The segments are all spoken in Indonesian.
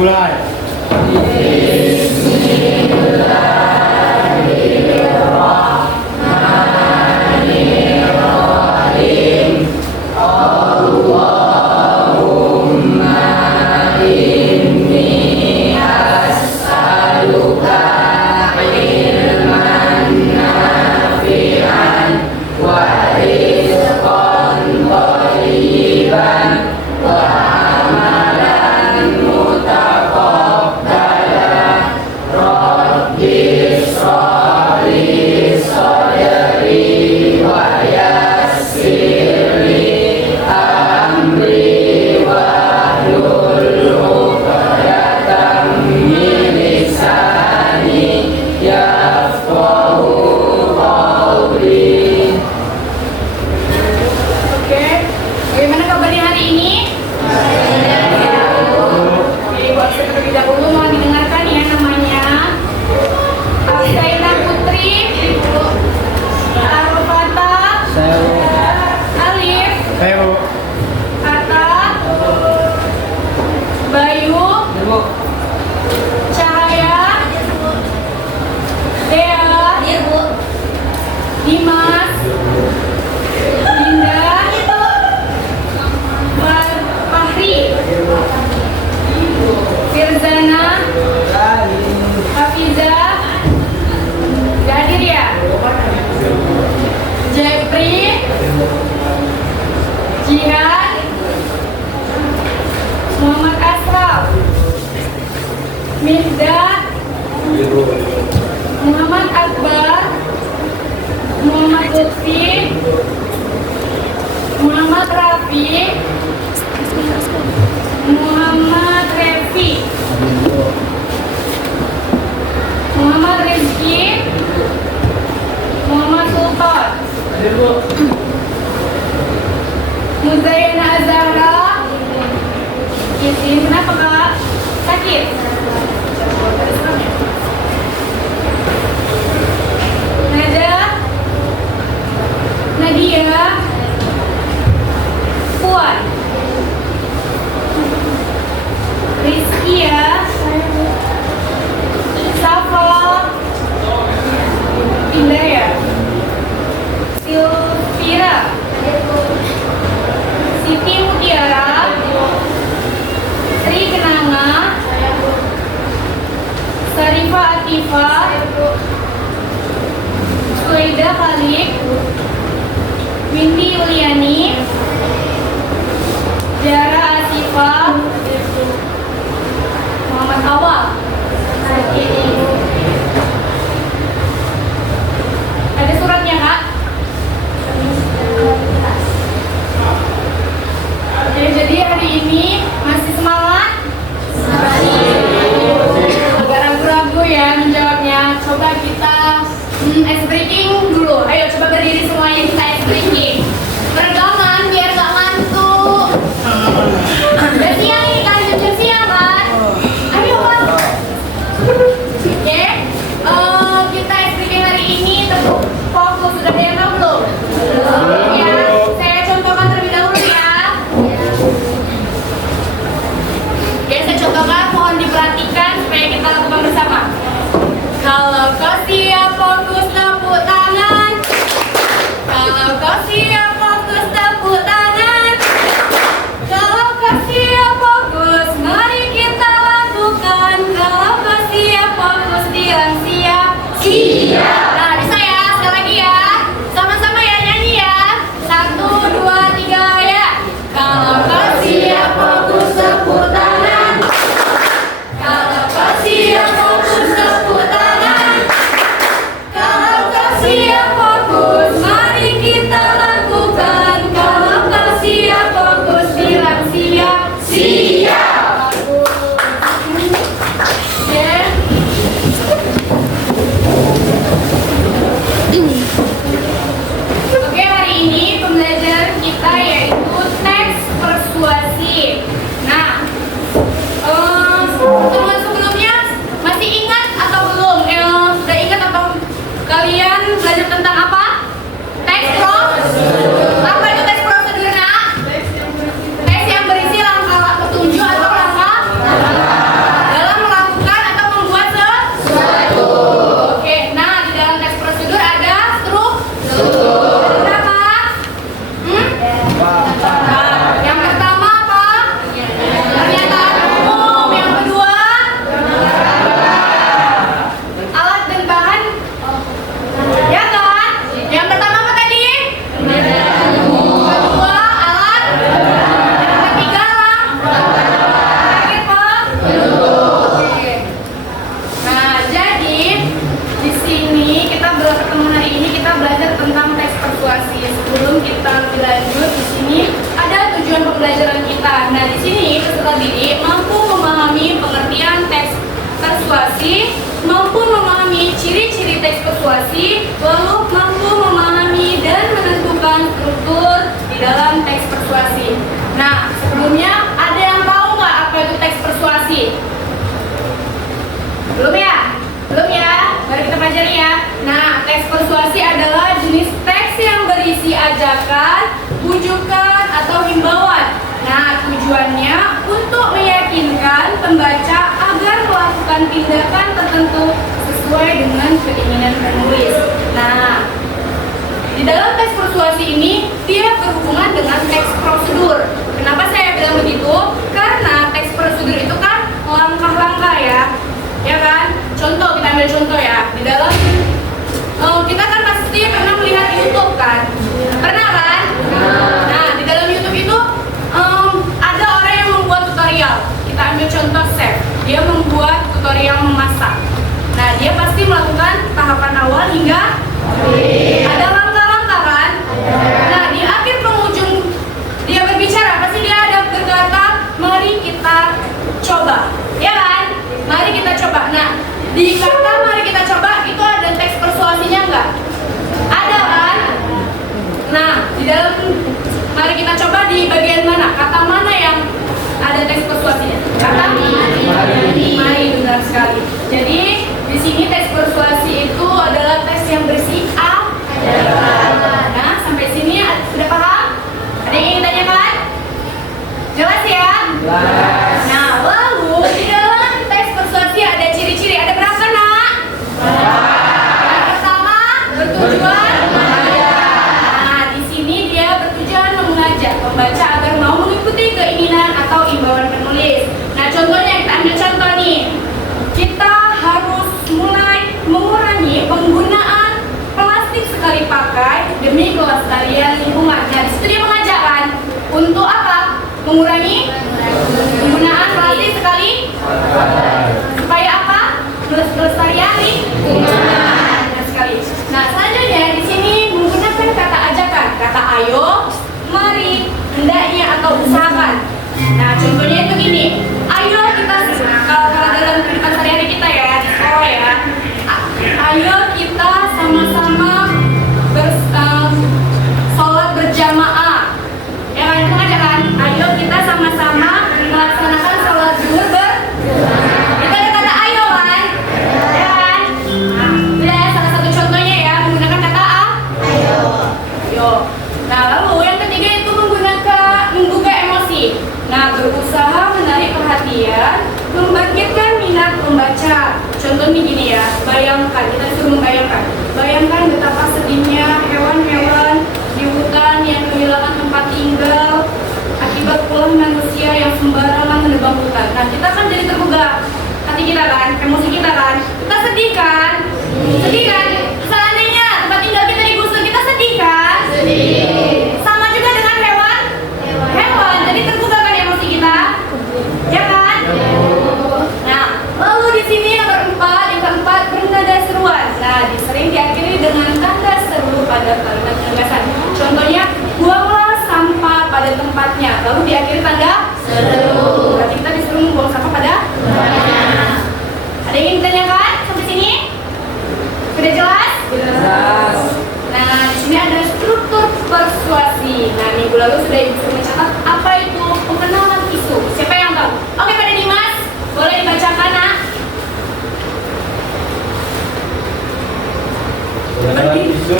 dimulai. Dimas, Linda, Fahri, Firzana, Hafiza, gak hadir ya? Jepri, Jihan, Muhammad Asraf, Mirda, Muhammad Akbar, Muhammad Lutfi, Muhammad Rafi, Muhammad Revi, Muhammad Rizki, Muhammad Sultan, Muzayana Azhara. Izin, kenapa kak? Sakit? Nada, Nadia, Puan, Rizkia, Safa, Indaya, Silvira, Siti Mutiara, Sri Kenanga, Sarifah Atifa, Suhaida Khalid, Windy Yuliani, Jara Asifa, Muhammad Awal. Ada suratnya kak? Oke, jadi hari ini masih semangat? Agak ragu-ragu ya menjawabnya. Coba kita ice breaking dulu. Ayo coba berdiri semuanya, kita ice breaking. Peregangan biar gak ngantuk. Udah siang ini kan, jujur siang kan? Ayo kan? Oke, kita ice breaking hari ini fokus. Sudah ada yang tahu belum? Ya, saya contohkan terlebih dahulu ya. Oke, saya contohkan, mohon diperhatikan supaya kita lakukan bersama. Kalau kau siap fokus tepuk tangan. Kalau kau siap fokus tepuk tangan. Kalau kau siap fokus, mari kita lakukan. Kalau kau siap fokus, bilang siap. Siap. Nah, bisa ya, sekali lagi ya. Sama-sama ya, nyanyi ya. 1, 2, 3 ya. Kalau kau siap fokus tepuk tangan. Kalau kau siap fokus tepuk tangan. Kalau kau siap fokus, mari kita lakukan. Kalau kau siap fokus, bilang siap. Siap. Oke, hari ini pembelajaran kita yaitu teks persuasi. Nah, teman sebelumnya masih ingat atau belum? Sudah ingat atau kalian belajar tentang apa? Teks ajakan, bujukan, atau himbauan. Nah, tujuannya untuk meyakinkan pembaca agar melakukan tindakan tertentu sesuai dengan keinginan penulis. Nah, di dalam teks persuasi ini dia berhubungan dengan teks prosedur. Kenapa saya bilang begitu? Karena teks prosedur itu kan langkah-langkah ya kan? Contoh, kita ambil contoh ya. Di dalam kita kan pasti pernah melihat YouTube kan? Pernah kan? Nah, di dalam YouTube itu ada orang yang membuat tutorial. Kita ambil contoh chef. Dia membuat tutorial memasak. Nah, dia pasti melakukan tahapan awal hingga ada langkah-langkah kan? Nah, di akhir penghujung dia berbicara, pasti dia ada berkata, mari kita coba. Ya kan? Mari kita coba. Nah, di kata mari kita coba itu ada teks persuasinya enggak? Ada kan? Nah, di dalam mari kita coba di bagian mana? Kata mana yang ada teks persuasinya? Kata mari, benar sekali. Jadi di sini teks persuasi itu adalah teks yang berisi ajakan. Nah, sampai sini sudah paham? Ada yang ingin tanyakan? Jelas ya? Jelas. Nah, lalu di dalam teks persuasi ada ciri-ciri. Ada berapa, Nak? Yang pertama, bertujuan mengajak. Nah, di sini dia bertujuan mengajak pembaca agar mau mengikuti keinginan atau imbauan penulis. Nah, contohnya kita ambil contoh nih. Kita harus mulai mengurangi penggunaan plastik sekali pakai demi kelestarian lingkungan. Nah, di situ dia mengajak kan untuk apa? Mengurangi penggunaan plastik sekali supaya apa? Kelestarian lingkungan. Nah, sekali. Nah, selanjutnya di sini menggunakan kata ajakan, kata ayo, mari, hendaknya atau usahakan. Nah, contohnya itu gini. Ayo kita kalau dalam kehidupan sehari-hari kita ya di sekolah ya. Ayo kita sama-sama sholat berjamaah. Ya kan, itu aja kan. Ayo kita sama-sama melaksanakan sholat zuhur itu ada kata ayo kan. Ya kan. Nah, itu ya salah satu contohnya ya menggunakan kata ayo. Nah, lalu yang ketiga itu menggugah emosi. Nah, berusaha menarik perhatian, membangkitkan minat pembaca. Contohnya gini ya, bayangkan, kita disuruh membayangkan. Bayangkan betapa sedihnya hewan-hewan di hutan yang kehilangan tempat tinggal akibat ulah manusia yang sembarangan menebang hutan. Nah, kita kan jadi tergugah hati kita kan, emosi kita kan. Kita sedih kan? Sedih kan? Seandainya tempat tinggal kita digusur, kita sedih kan? Sedih. Sama juga dengan hewan. Jadi tergugah kan emosi kita? Ya kan? Nah, lalu di sini yang keempat bernada seruan. Nah, sering diakhiri dengan tanda seru pada kalimat penegasan. Contohnya, buanglah sampah pada tempatnya. Lalu diakhiri tanda seru. Berarti kita disuruh membuang sampah pada tempatnya. Ada yang ingin ditanyakan sampai sini? Sudah jelas? Jelas. Nah, di sini ada struktur persuasi. Nah, minggu lalu sudah ibu mencatat apa itu pengenalan isu. Siapa yang tahu? Oke, pada Dimas, boleh dibacakan, Nak? Pengenalan isu.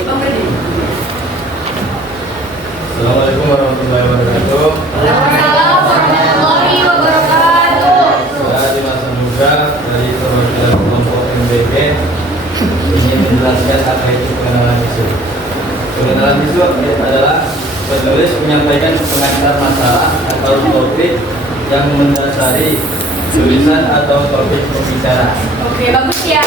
Assalamualaikum warahmatullahi wabarakatuh. Waalaikumsalam warahmatullahi wabarakatuh. Saya Dimas Anugrah dari perwakilan kelompok MBG ingin menjelaskan apa itu pengenalan isu. Pengenalan isu adalah penulis menyampaikan pengantar masalah atau topik yang mendasari tulisan atau topik pembicaraan. Oke, bagus ya.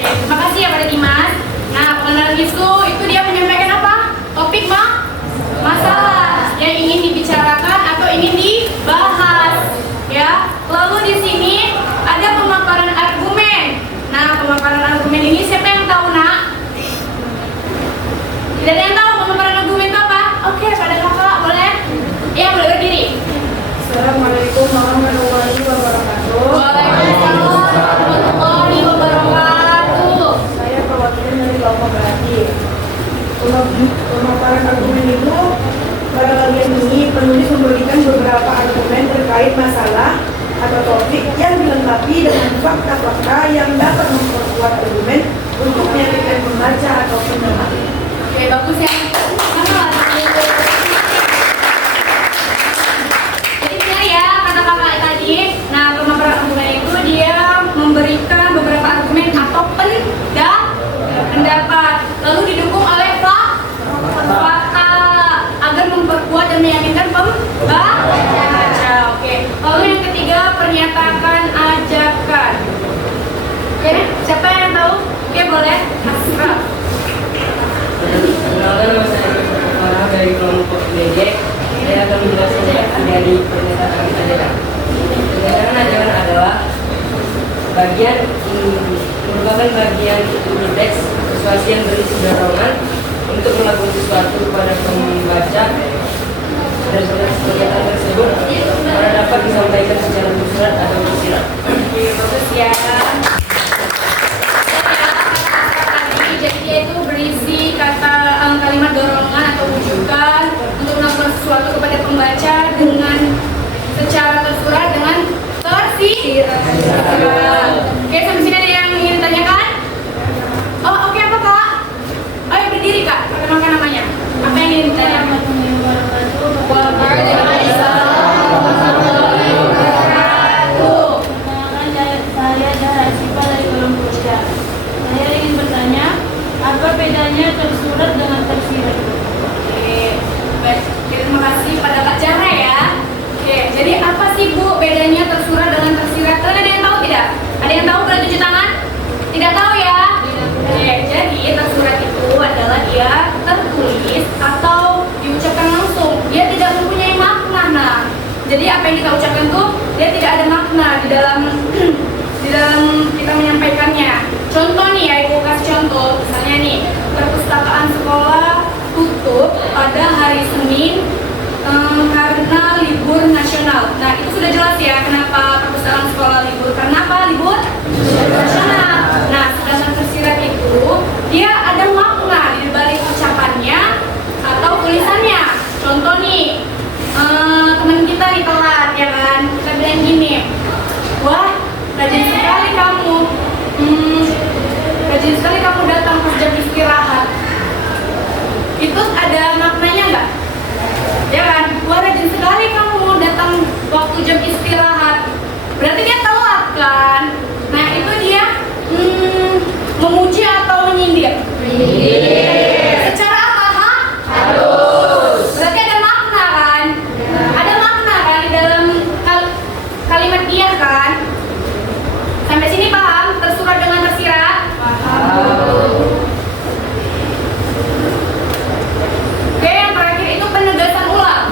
Terima kasih ya pada Dimas. Nah, pengenalan isu itu dia menyampaikan apa? Topik masalah yang ingin dibicarakan atau ingin dibahas. Ya. Lalu di sini ada pemaparan argumen. Nah, pemaparan argumen ini siapa yang tahu, Nak? Tidak ada yang tahu pemaparan argumen itu apa? Oke, pada kakak boleh? Ya, boleh berdiri. Assalamualaikum warahmatullahi wabarakatuh. Waalaikumsalam warahmatullahi wabarakatuh. Saya perwakilan dari kelompok berarti. Pemaparan argumen itu pada bagian ini penulis memberikan beberapa argumen terkait masalah atau topik yang dilengkapi dengan fakta-fakta yang dapat memperkuat argumen untuk meyakinkan pembaca atau pendengar. Oke, bagus ya. Jadi benar ya kata kakak tadi. Nah, pemaparan argumen itu dia memberikan beberapa argumen atau pendapat, lalu didukung oleh fakta agar memperkuat dan meyakinkan pembaca. Oke. Lalu yang ketiga, pernyataan ajakan. Oke, siapa yang tahu? Oke, boleh. Asraf. Perkenalkan, nama saya Farah dari kelompok BG. Saya akan menjelaskan dari pernyataan ajakan. Pernyataan ajakan adalah merupakan bagian inti teks persuasi yang berisi dorongan untuk melakukan sesuatu kepada pembaca, dan pernyataan tersebut dapat disampaikan secara tersurat atau tersirat. Oke, bagus ya. Jadi dia itu berisi kalimat dorongan atau rujukan untuk melakukan sesuatu kepada pembaca dengan secara tersurat dengan tersirat. Oke, sampai sini ada yang ingin ditanyakan? Oh, oke, apa kak? Ayo berdiri kak, perkenalkan namanya. Apa yang ingin ditanyakan? Saya Zahra Sipa dari kelompok C. Saya ingin bertanya, apa bedanya tersurat dengan tersirat? Oke, baik. Terima kasih pada Kak Zahra ya. Oke, jadi apa sih Bu bedanya tersurat dengan tersirat? Kalian ada yang tahu tidak? Ada yang tahu? Boleh tunjuk tangan? Tidak tahu ya? Oke, jadi tersurat itu adalah dia tertulis atau diucapkan langsung. Dia tidak mempunyai makna. Nah, jadi apa yang kita ucapkan tuh dia tidak ada makna di dalam kita menyampaikannya. Contoh nih ya, Ibu kasih contoh. Misalnya nih, perpustakaan sekolah tutup pada hari Senin karena libur nasional. Nah, itu sudah jelas ya kenapa perpustakaan sekolah libur. Karena apa? Libur nasional. Nah, sedangkan tersirat itu dia ada makna di balik ucapannya atau tulisannya. Contoh nih, teman kita nih telat ya kan, kita bilang gini, wah rajin sekali kamu, rajin sekali kamu datang pas jam istirahat. Itu ada maknanya nggak? Ya kan, wah rajin sekali kamu datang waktu jam istirahat. Berarti dia telat kan? Nah itu dia memuji atau menyindir? Secara apa? Halus. Berarti ada makna kan? Ada makna kan di dalam kalimat dia kan? Sampai sini paham? Tersurat dengan tersirat? Paham. Oke, yang terakhir itu penegasan ulang.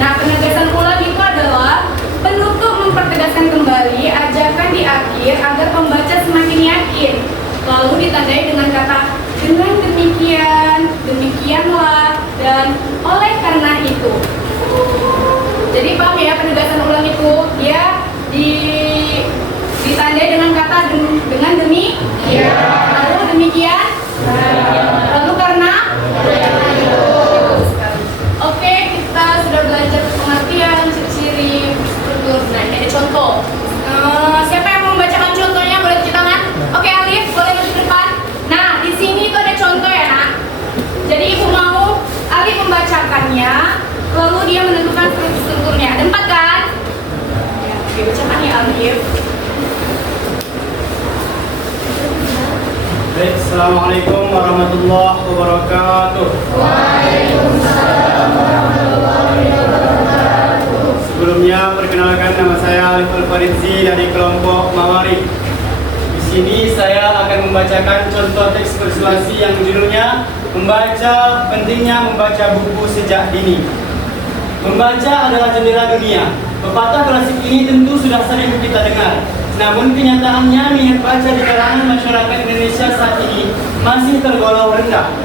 Nah, penegasan ulang itu adalah penutup mempertegaskan kembali ajakan di akhir agar pembaca semakin yakin. Lalu ditandai dengan kata dengan demikian, demikianlah, dan oleh karena itu. Jadi paham ya, penegasan ulang itu dia ditandai dengan kata dengan demikian, lalu demikian, lalu karena. Oke, kita sudah belajar pengertian, ciri-ciri, struktur. Nah, ini ada contoh. Siapa yang mau membacakan contohnya? Boleh cuci tangan. Oke, Alif, boleh maju ke depan. Nah, di sini itu ada contoh ya, Nak. Jadi ibu mau Alif membacakannya, lalu dia menentukan strukturnya. Ada 4 kan? Ya, oke, bacakan ya Alif. Baik, Assalamualaikum warahmatullahi wabarakatuh. Waalaikumsalam warahmatullahi wabarakatuh. Sebelumnya perkenalkan, nama saya Alif Al-Faridzi dari kelompok Mawari. Di sini saya akan membacakan contoh teks persuasi yang judulnya pentingnya membaca buku sejak dini. Membaca adalah jendela dunia. Pepatah klasik ini tentu sudah sering kita dengar. Namun kenyataannya minat baca di kalangan masyarakat Indonesia saat ini masih tergolong rendah.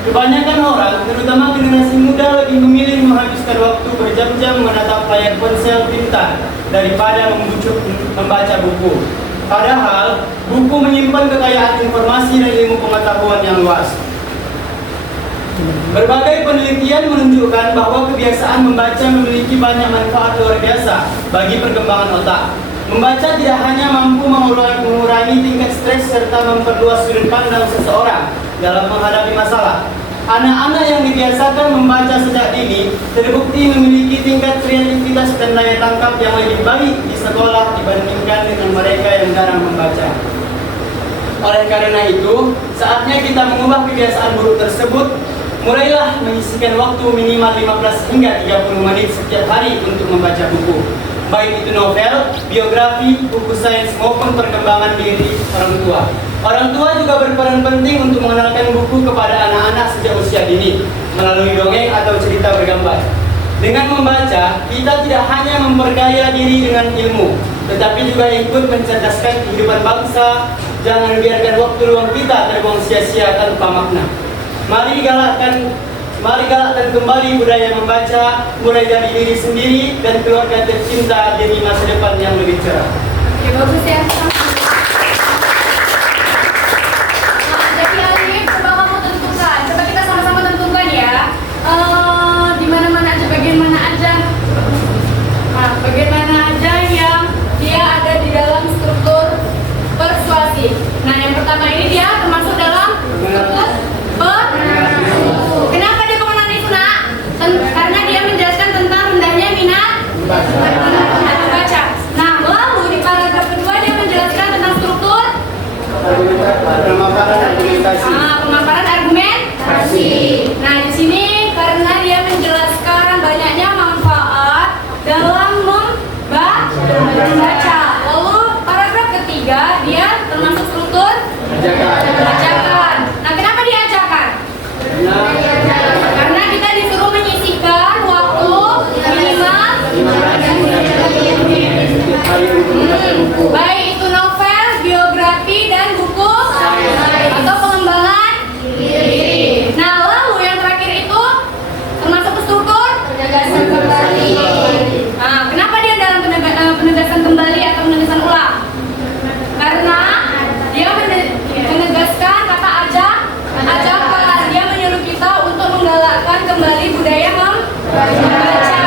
Kebanyakan orang, terutama generasi muda, lebih memilih menghabiskan waktu berjam-jam menatap layar ponsel pintar daripada membaca buku. Padahal, buku menyimpan kekayaan informasi dan ilmu pengetahuan yang luas. Berbagai penelitian menunjukkan bahwa kebiasaan membaca memiliki banyak manfaat luar biasa bagi perkembangan otak. Membaca tidak hanya mampu mengurangi tingkat stres serta memperluas sudut pandang seseorang dalam menghadapi masalah. Anak-anak yang dibiasakan membaca sejak dini terbukti memiliki tingkat kreativitas dan daya tangkap yang lebih baik di sekolah dibandingkan dengan mereka yang jarang membaca. Oleh karena itu, saatnya kita mengubah kebiasaan buruk tersebut. Mulailah menyisihkan waktu minimal 15 hingga 30 menit setiap hari untuk membaca buku. Baik itu novel, biografi, buku sains maupun perkembangan diri orang tua. Orang tua juga berperan penting untuk mengenalkan buku kepada anak-anak sejak usia dini melalui dongeng atau cerita bergambar. Dengan membaca, kita tidak hanya memperdaya diri dengan ilmu, tetapi juga ikut mencerdaskan kehidupan bangsa. Jangan biarkan waktu luang kita terbuang sia-sia tanpa makna. Mari galakkan kembali budaya membaca, mulai dari diri sendiri dan keluarga tercinta demi masa depan yang lebih cerah. Ya bagus ya. Nah, jadi Alif, coba kamu tentukan. Coba kita sama-sama tentukan ya. Di mana-mana aja, bagian mana aja. Nah, bagian mana aja yang dia ada di dalam struktur persuasi. Nah, yang pertama ini dia termasuk dalam struktur Kenapa dia pengenalan itu, Nak? Karena dia menjelaskan tentang rendahnya minat membaca. Nah, lalu di paragraf kedua dia menjelaskan tentang struktur pemaparan argumentasi. Nah, di sini karena dia menjelaskan banyaknya manfaat dalam membaca. Lalu paragraf ketiga dia termasuk struktur ajakan. Nah, kenapa diajakan? Karena kita disuruh menyisihkan waktu minimal baik itu novel, biografi, dan buku atau pengembangan diri. Nah, lalu yang terakhir itu termasuk struktur penegasan kembali. Nah, kenapa dia dalam penegasan kembali atau penegasan ulang? Karena dia menegaskan kata ajakan. Dia menyuruh kita untuk menggalakkan kembali budaya membaca.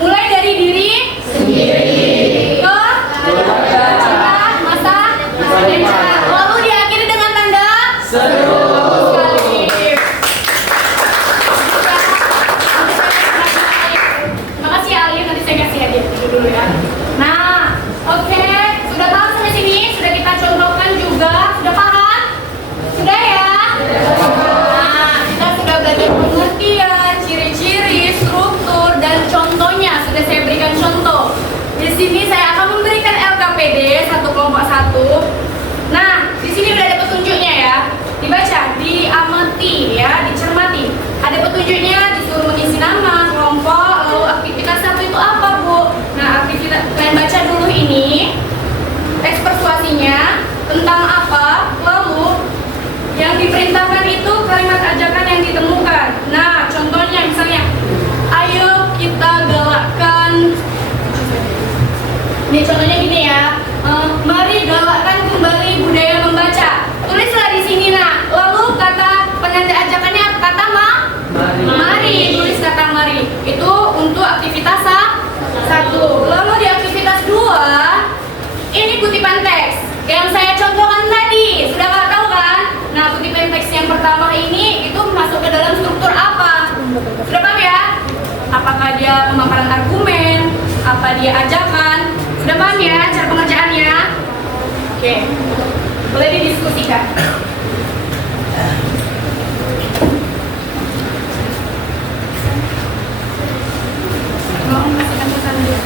Mulai dari diri sendiri ke masa depan. Lalu diakhiri dengan tanda seru. Makasih Alif, nanti saya kasih hadiah dulu ya. Nah, oke, sudah paham sampai sini? Sudah kita contohkan juga, sudah paham? Sudah ya? Nah, kita sudah belajar pengertian, ciri-ciri, struktur, dan contohnya. Sudah saya berikan contoh. Di sini saya akan memberikan LKPD 1 kelompok 1. Nah, di sini udah ada petunjuknya ya. Dibaca, diamati ya, dicermati. Ada petunjuknya, disuruh mengisi nama, kelompok, lalu aktivitas 1 itu apa, Bu? Nah, aktivitas kalian baca dulu ini. Teks persuasinya tentang apa? Lalu yang diperintahkan itu kalimat ajakan yang ditemukan. Nah, contohnya misalnya, ayo kita galakkan. Ini contohnya gini ya. Mari galakkan kembali budaya membaca. Tulislah di sini, Nak. Lalu kata penanda ajakannya kata mari. Tulis kata mari. Itu untuk aktivitas 1. Lalu di aktivitas 2, ini kutipan teks yang saya contohkan tadi. Sudah nggak tahu kan? Nah, kutipan teks yang pertama ini itu masuk ke dalam struktur apa? Sudah paham ya? Apakah dia pemaparan argumen? Apa dia ajakan? Sudah paham ya cara pengerjaannya? Oke, boleh didiskusikan. Mau masukkan pesan dia.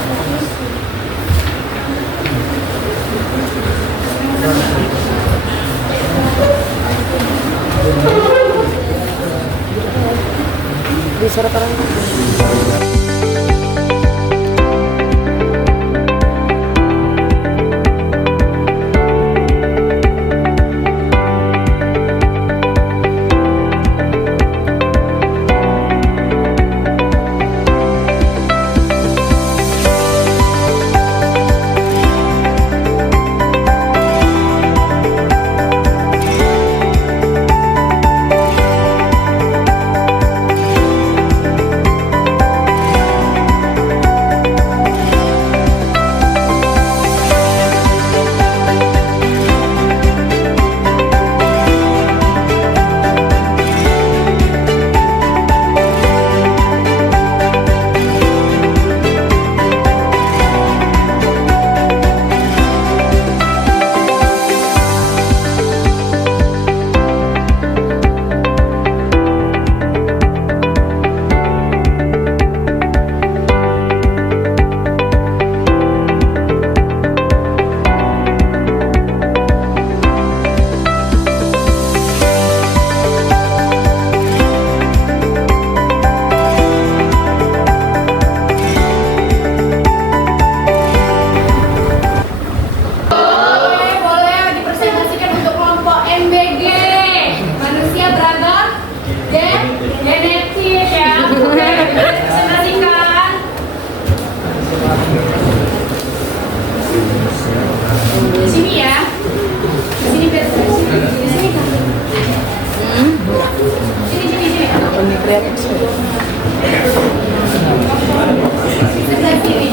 Sebelah sini.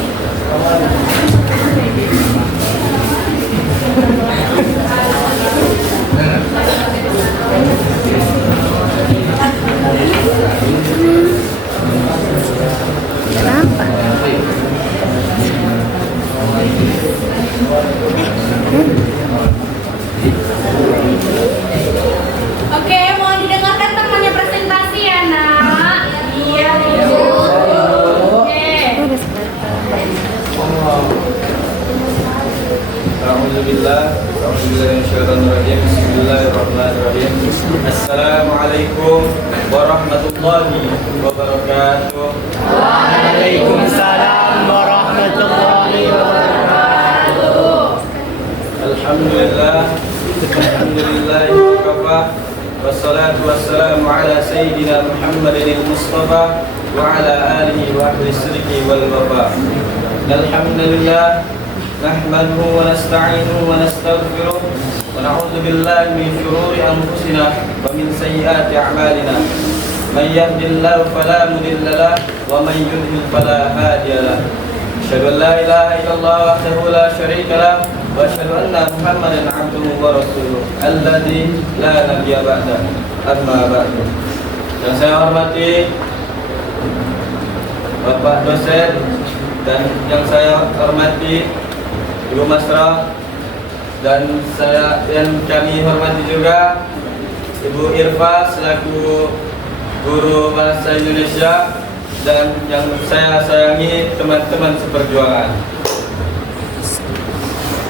Oke, mohon didengarkan temannya presentasi ya, Nak. Iya, Ibu. Oke. Bismillahirrahmanirrahim. Assalamualaikum warahmatullahi wabarakatuh. Waalaikumsalam warahmatullahi wabarakatuh. Alhamdulillah wakafa. Wassalatu wassalamu ala sayyidina Muhammadin al-Mustafa wa ala alihi wa ahli sidqi wal wafa. Alhamdulillah nahmaduhu wa nasta'inuhu wa nastaghfiruh wa na'udzu billahi min shururi anfusina wa min sayyiati a'malina. Man yahdihillahu fala mudilla lahu wa man yudlil fala hadiya lahu. Asyhadu an la ilaha illallah wahdahu la syarika lahu wa asyhadu anna Muhammadan 'abduhu wa rasuluh alladzi la nabiyya ba'dahu. Amma ba'du. Yang saya hormati Bapak dosen dan yang saya hormati Ibu Masrah, dan kami hormati juga Ibu Irfa selaku guru bahasa Indonesia, dan yang saya sayangi teman-teman seperjuangan.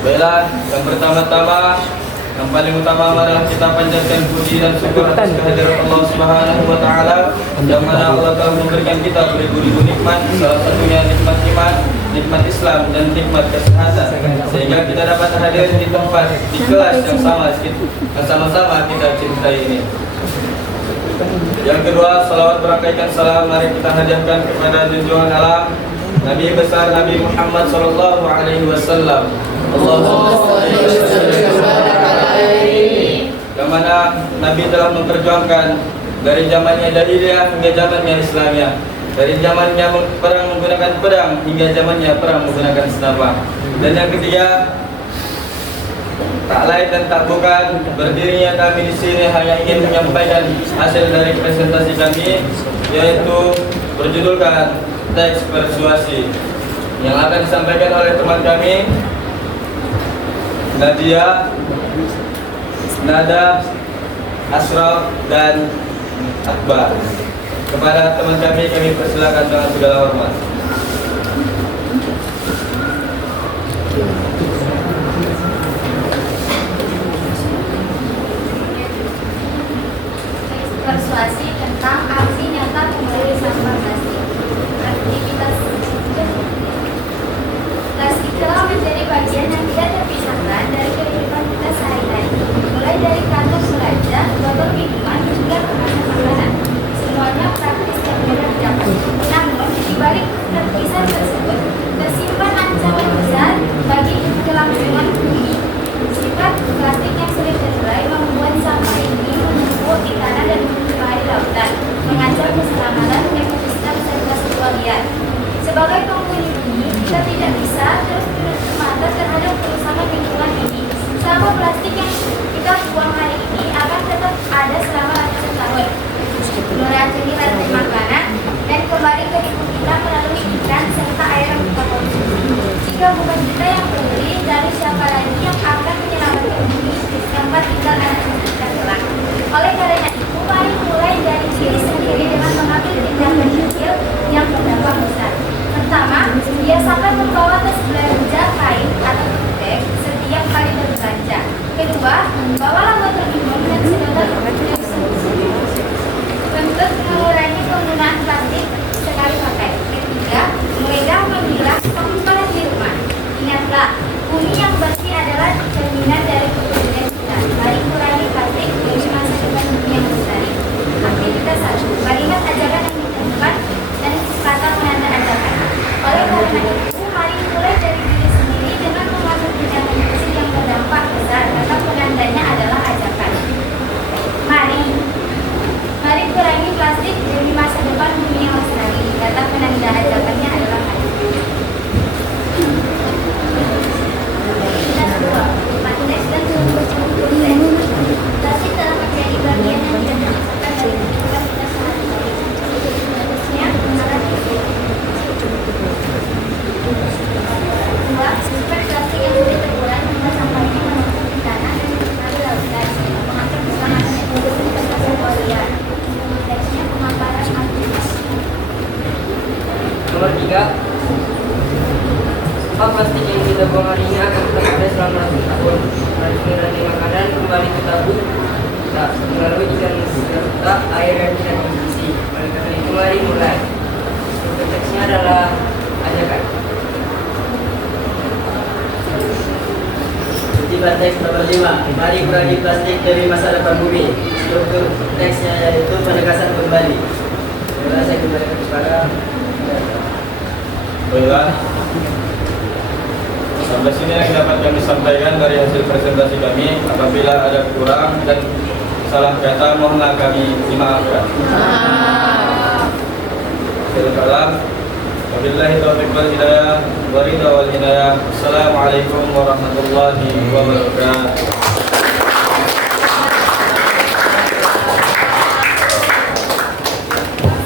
Baiklah, yang pertama-tama, yang paling utama adalah kita panjatkan puji dan syukur atas kehadiran Allah Subhanahu wa taala, yang mana Allah telah memberikan kita beribu-ribu nikmat, salah satunya nikmat iman, nikmat Islam, dan nikmat kesehatan, sehingga kita dapat hadir di tempat, di kelas yang sama-sama kita cintai ini. Yang kedua, salawat berangkaikan salam mari kita hadiahkan kepada junjungan alam Nabi besar Nabi Muhammad sallallahu alaihi wasallam. Allahumma shalli wa sallim alaihi. Yang mana Nabi telah memperjuangkan dari zamannya jahiliyah hingga zamannya Islamiyah, dari zamannya perang menggunakan pedang hingga zamannya perang menggunakan senjata. Dan yang ketiga, tak lain dan tak bukan, berdirinya kami di sini hanya ingin menyampaikan hasil dari presentasi kami, yaitu berjudulkan teks persuasi yang akan disampaikan oleh teman kami Nadia, Nada, Ashraf, dan Akbar. Kepada teman kami persilakan dengan segala hormat. Persuasi tentang aksi nyata pemberi sampah plastik. Aktivitas plastik telah menjadi bagian yang tidak terpisahkan dari kehidupan kita sehari-hari, mulai dari kantong belanja, botol minuman, hingga kemasan makanan. Semuanya praktis dan mudah didapat. Namun, di balik praktisan tersebut tersimpan ancaman besar bagi kelangsungan bumi. Sifat plastik yang sering terurai membuat sampah ini menumpuk di tanah dan mencemari lautan, mengancam keselamatan ekosistem serta satwa liar. Sebagai penghuni bumi, kita tidak bisa terus menutup mata terhadap kerusakan lingkungan ini. Sampah plastik yang kita buang hari ini akan tetap ada selama ratusan tahun, meracuni rantai makanan dan kembali ke tubuh kita melalui ikan serta air yang kita konsumsi. Jika bukan kita yang peduli, dari siapa lagi yang akan menyelamatkan bumi tempat tinggal anak kita kelak? Oleh karena itu, mari mulai dari diri sendiri dengan mengambil tindakan kecil yang berdampak besar. Pertama, biasakan membawa tas belanja kain atau bag setiap kali berbelanja. Kedua, bawalah botol minum dan sedotan untuk mengurangi penggunaan plastik sekali pakai. Ketiga, mudah memilah penyimpanan di rumah. Ingatlah, bumi yang bersih adalah cerminan dari kepedulian kita. Mari kurangi plastik demi masa depan bumi yang lestari. Aktivitas 1. Kalimat ajakan yang ditentukan dan kesempatan menanda ajakan. Oleh karena itu, mari mulai dari diri sendiri dengan mengambil tindakan kecil yang berdampak besar, karena penandanya adalah ajakan. Mari kurangi plastik demi masa kelima, mari kurangi plastik demi masa depan bumi. Struktur teksnya yaitu penegasan kembali. Saya kembalikan kepada Baiklah. Sampai sini yang dapat kami sampaikan dari hasil presentasi kami. Apabila ada kurang dan salah kata, mohonlah kami dimaafkan. Silakan. Wabillahi taufiq wal hidayah. Waridha wal hidayah. Assalamualaikum warahmatullahi wabarakatuh.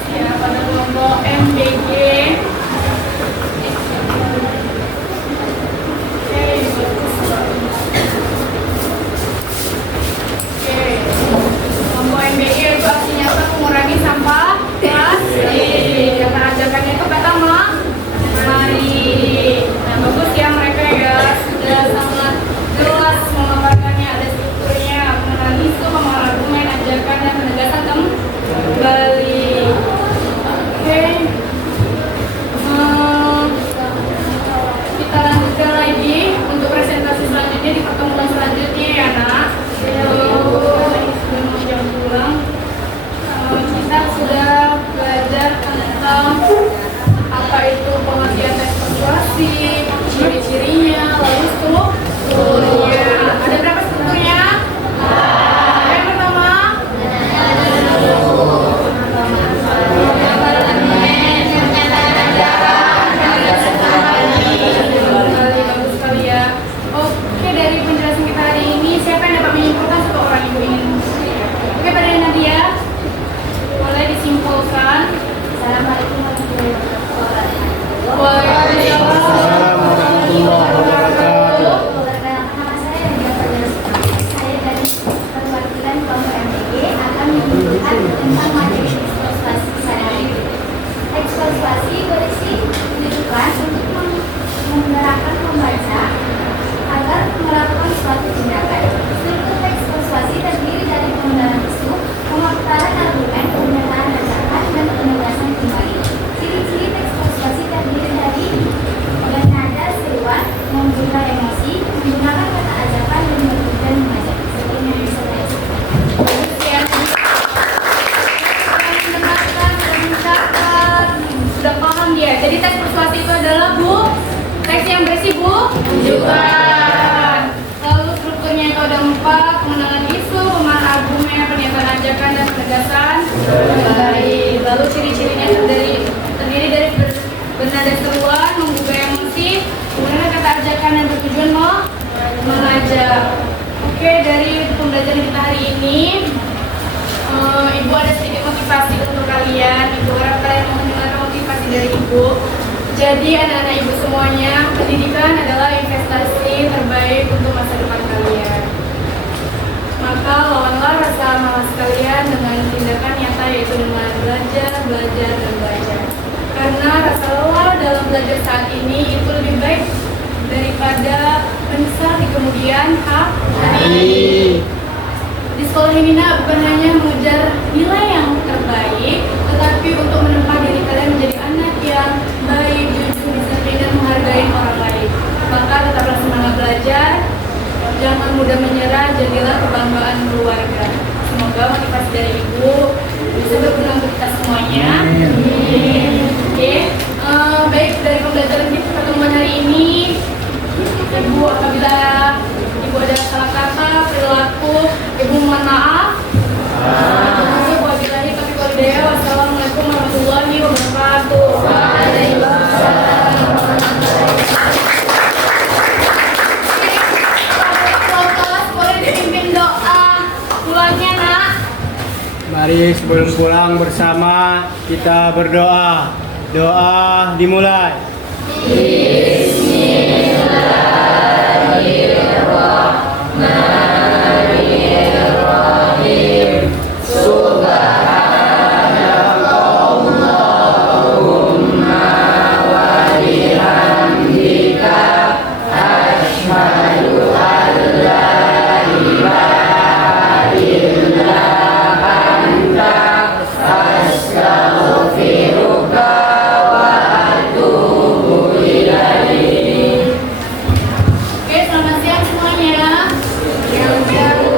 Ya, pada kelompok MBG. Kelompok MBG itu artinya apa? Mengurangi sampah plastik. Kata ajakannya itu pertama, mari. Nah, bagus ya mereka ya, sudah sangat jelas memaparkannya, ada strukturnya, mengenal isu, mengenal argumen, ajakan dan penegasan kembali. Oke. Kita lanjutkan lagi untuk presentasi selanjutnya di pertemuan selanjutnya ya nak. Sebelum jam pulang, kita sudah belajar tentang apa itu pengertian teks persuasi, ciri-cirinya, lalu strukturnya. Ada berapa strukturnya? Yang pertama, bagus sekali ya. Oke, dari penjelasan kita hari ini, siapa yang dapat menyimpulkan satu orang ibu ingin? Oke, pada Nadia, boleh disimpulkan. Assalamualaikum warahmatullahi wabarakatuh. Waalaikumsalam warahmatullahi wabarakatuh. Nama saya Nadia Fadila. Saya dari perwakilan kelompok MBG akan menunjukkan tentang materi teks persuasi secara berikut. Teks persuasi berisi ditujukan untuk menggerakkan pembaca agar melakukan suatu tindakan. Struktur teks persuasi terdiri dari penggunaan isu, pemaparan argumen, pernyataan ajakan, dan penegasan kembali. Ciri-ciri teks persuasi terdiri dari bernada seruan, membuka emosi, menggunakan kata ajakan, dan mengajak. Seperti yang bisa saya Sudah paham dia. Jadi teks persuasi itu adalah teks yang berisi rujukan. Lalu strukturnya itu ada 4: pengenalan isu, pemahaman argumen, pernyataan ajakan, dan penegasan kembali. Lalu ciri-cirinya terdiri dari bernada seruan, membuka emosi, menggunakan kata ajakan dan bertujuan mengajak. Oke, dari pembelajaran kita hari ini, Ibu ada sedikit motivasi untuk kalian. Ibu harap kalian mau mendengar motivasi dari Ibu. Jadi anak-anak Ibu semuanya, pendidikan adalah investasi terbaik untuk masa depan kalian. Maka lawanlah rasa malas kalian dengan tindakan nyata, yaitu dengan belajar, dan belajar. Karena rasa lelah dalam belajar saat ini itu lebih baik daripada menyesal di kemudian hari. Di sekolah ini nak bukan hanya mengejar nilai yang terbaik, tetapi untuk menempa diri kalian menjadi anak yang baik, jujur, disiplin, dan menghargai orang lain. Maka tetaplah semangat belajar, jangan mudah menyerah, jadilah kebanggaan keluarga. Semoga motivasi dari Ibu bisa berguna untuk kita semuanya. Oke, baik, dari pembelajaran kita pertemuan hari ini, Ibu apabila Ibu ada salah kata, perilaku, Ibu mohon maaf. Wabillahi taufiq wal hidayah. Wassalamualaikum warahmatullahi wabarakatuh. Waalaikumsalam. Kelas boleh dipimpin doa pulangnya nak. Mari sebelum pulang bersama kita berdoa. Doa dimulai. Astaghfiruka wa atubu ilaik. panjang